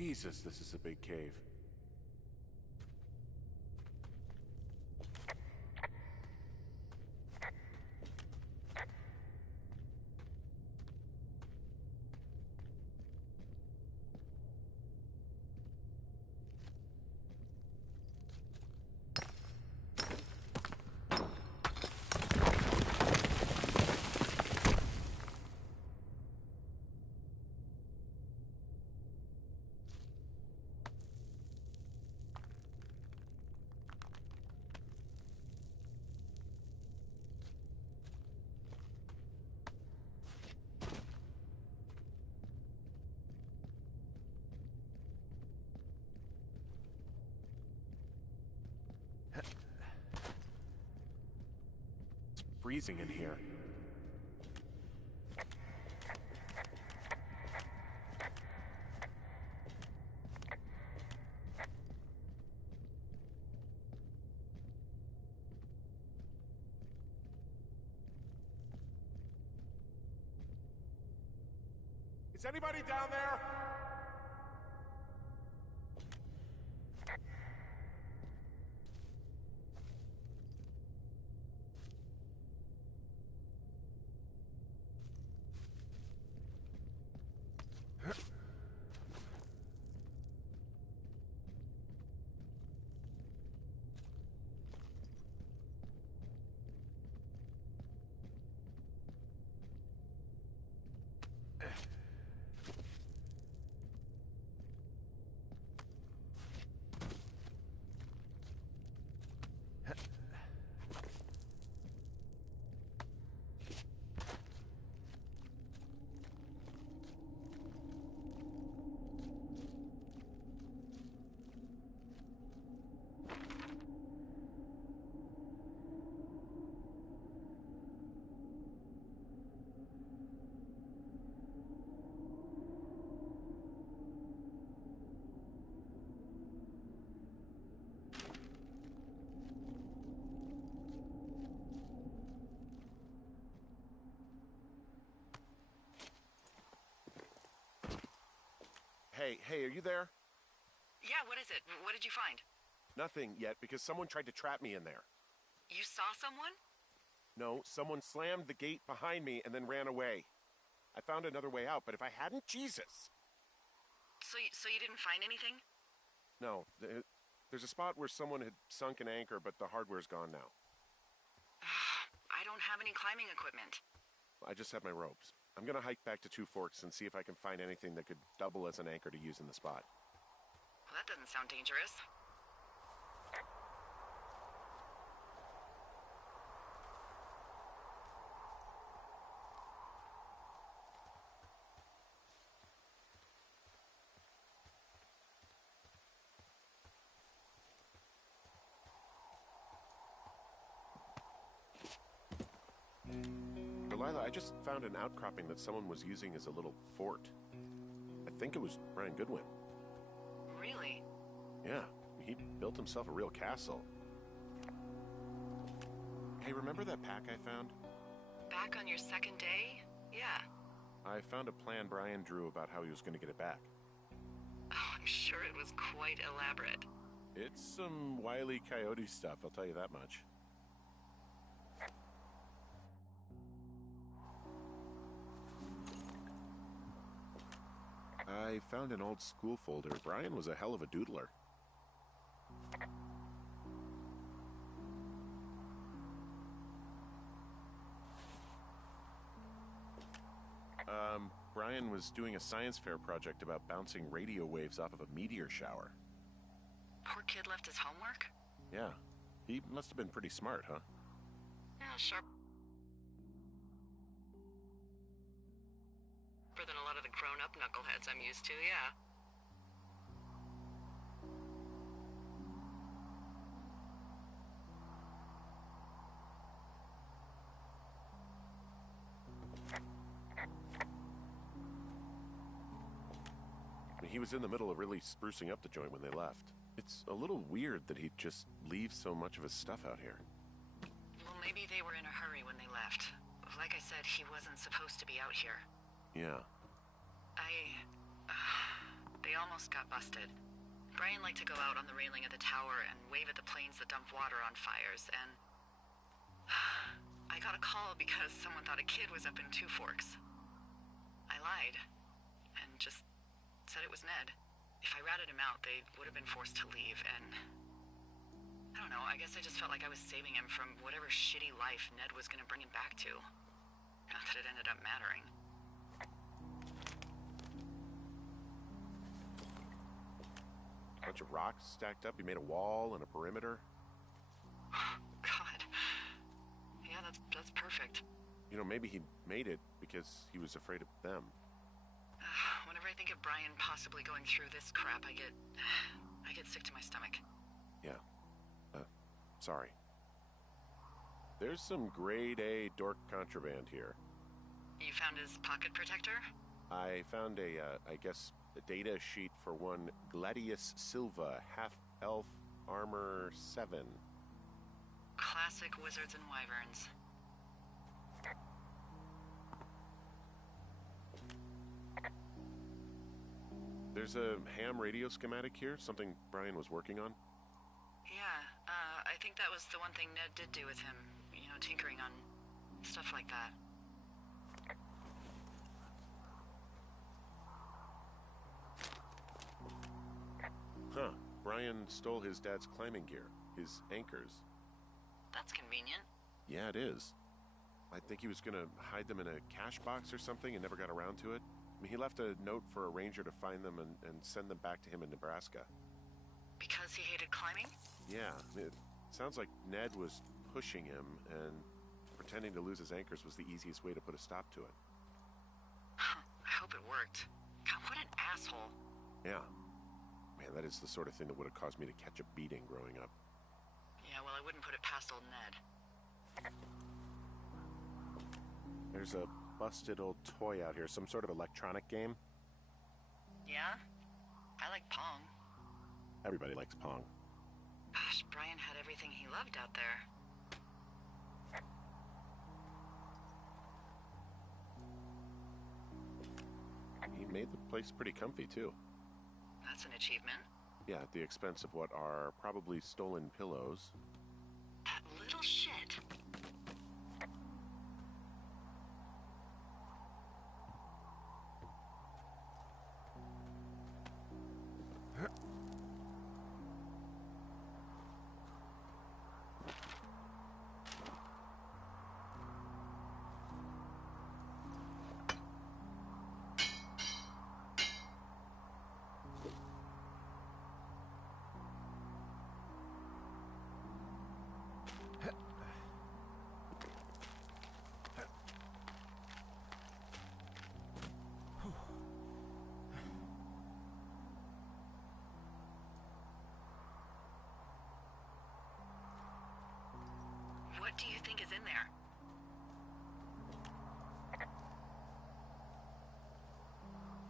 Jesus, this is a big cave. It's freezing in here. Is anybody down there? Hey, are you there? Yeah, what is it? What did you find? Nothing yet, because someone tried to trap me in there. You saw someone? No, someone slammed the gate behind me and then ran away. I found another way out, but if I hadn't, Jesus! So you didn't find anything? No, there's a spot where someone had sunk an anchor, but the hardware's gone now. I don't have any climbing equipment. I just have my ropes. I'm gonna hike back to Two Forks and see if I can find anything that could double as an anchor to use in the spot. Well, that doesn't sound dangerous. Delilah, I just found an outcropping that someone was using as a little fort. I think it was Brian Goodwin. Really? Yeah, he built himself a real castle. Hey, remember that pack I found? Back on your second day? Yeah. I found a plan Brian drew about how he was going to get it back. Oh, I'm sure it was quite elaborate. It's some Wile E. Coyote stuff, I'll tell you that much. I found an old school folder. Brian was a hell of a doodler. Brian was doing a science fair project about bouncing radio waves off of a meteor shower. Poor kid left his homework? Yeah. He must have been pretty smart, huh? Yeah, sharper than a lot of the grown-up knuckleheads I'm used to, yeah. He was in the middle of really sprucing up the joint when they left. It's a little weird that he'd just leave so much of his stuff out here. Well, maybe they were in a hurry when they left. Like I said, he wasn't supposed to be out here. Yeah. They almost got busted. Brian liked to go out on the railing of the tower and wave at the planes that dump water on fires, and I got a call because someone thought a kid was up in Two Forks. I lied, and just said it was Ned. If I ratted him out, they would have been forced to leave, and I don't know, I guess I just felt like I was saving him from whatever shitty life Ned was gonna bring him back to. Not that it ended up mattering. Bunch of rocks stacked up. He made a wall and a perimeter. God. Yeah, that's perfect. You know, maybe he made it because he was afraid of them. Whenever I think of Brian possibly going through this crap, I get sick to my stomach. Yeah. Sorry. There's some grade A dork contraband here. You found his pocket protector? I found I guess, a data sheet for one Gladius Silva, half-elf, armor 7. Classic wizards and wyverns. There's a ham radio schematic here, something Brian was working on. Yeah, I think that was the one thing Ned did do with him. You know, tinkering on stuff like that. Huh. Brian stole his dad's climbing gear, his anchors. That's convenient. Yeah, it is. I think he was gonna hide them in a cash box or something and never got around to it. I mean, he left a note for a ranger to find them and send them back to him in Nebraska. Because he hated climbing? Yeah, it sounds like Ned was pushing him, and pretending to lose his anchors was the easiest way to put a stop to it. I hope it worked. God, what an asshole. Yeah. Man, that is the sort of thing that would have caused me to catch a beating growing up. Yeah, well, I wouldn't put it past old Ned. There's a busted old toy out here, some sort of electronic game. Yeah? I like Pong. Everybody likes Pong. Gosh, Brian had everything he loved out there. He made the place pretty comfy, too. That's an achievement. Yeah, at the expense of what are probably stolen pillows. That little shit. What do you think is in there?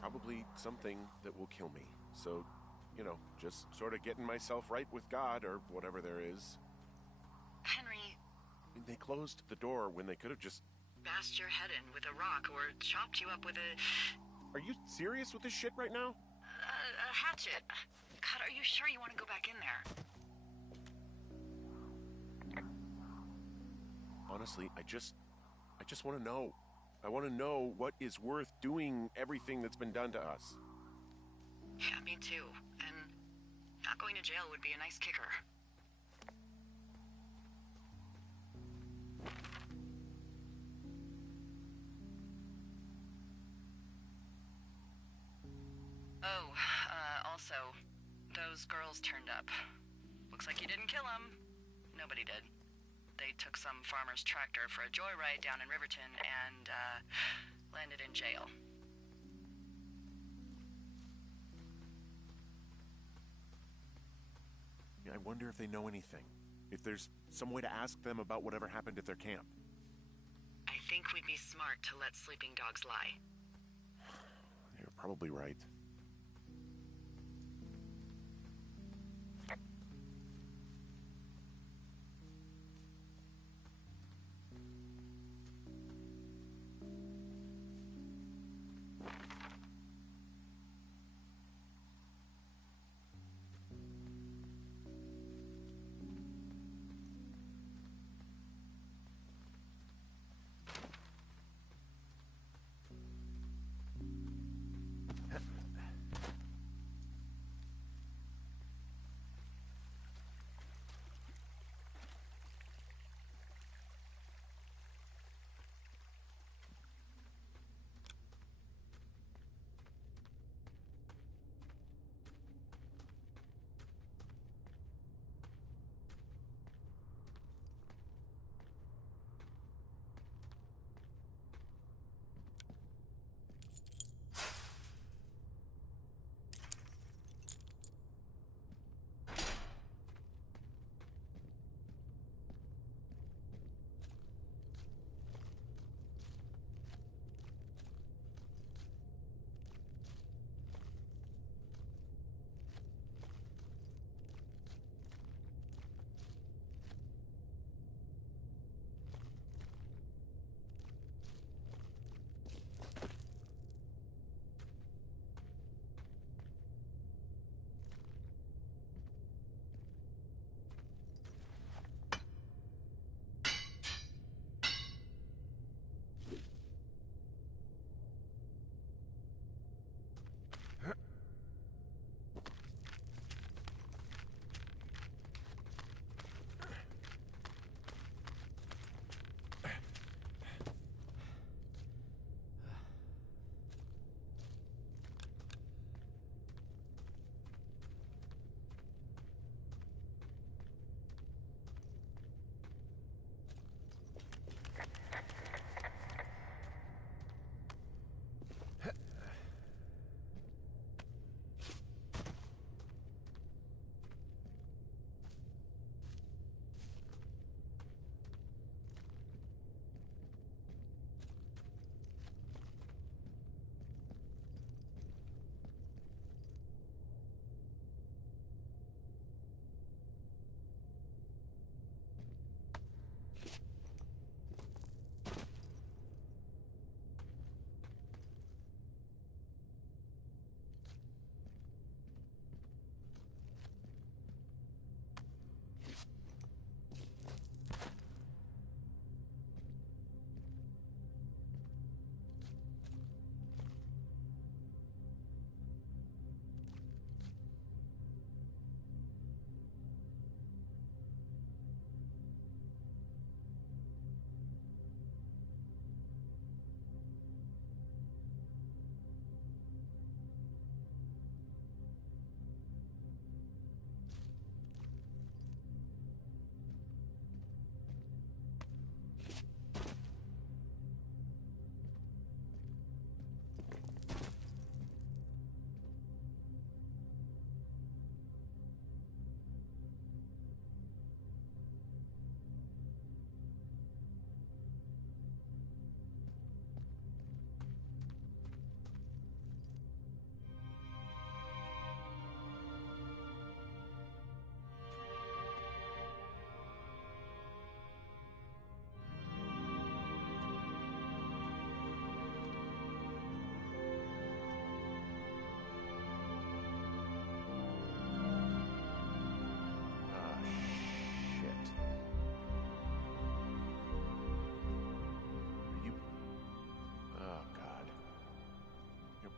Probably something that will kill me. So, you know, just sort of getting myself right with God or whatever there is. Henry... I mean, they closed the door when they could have just... bashed your head in with a rock or chopped you up with a... Are you serious with this shit right now? a hatchet. God, are you sure you want to go back in there? Honestly, I just want to know. I want to know what is worth doing everything that's been done to us. Yeah, me too. And not going to jail would be a nice kicker. Oh, also, those girls turned up. Looks like you didn't kill them. Nobody did. They took some farmer's tractor for a joyride down in Riverton and, landed in jail. I wonder if they know anything. If there's some way to ask them about whatever happened at their camp. I think we'd be smart to let sleeping dogs lie. You're probably right.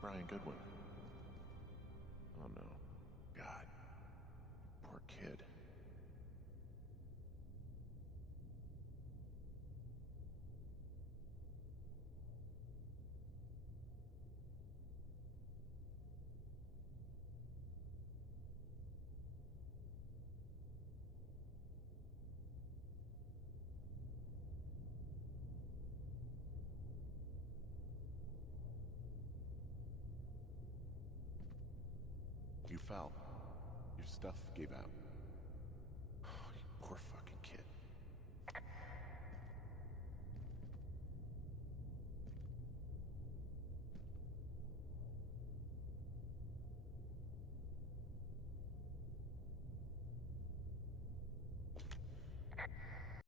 Brian Goodwin. Oh no. God. Poor kid. You fell. Your stuff gave out.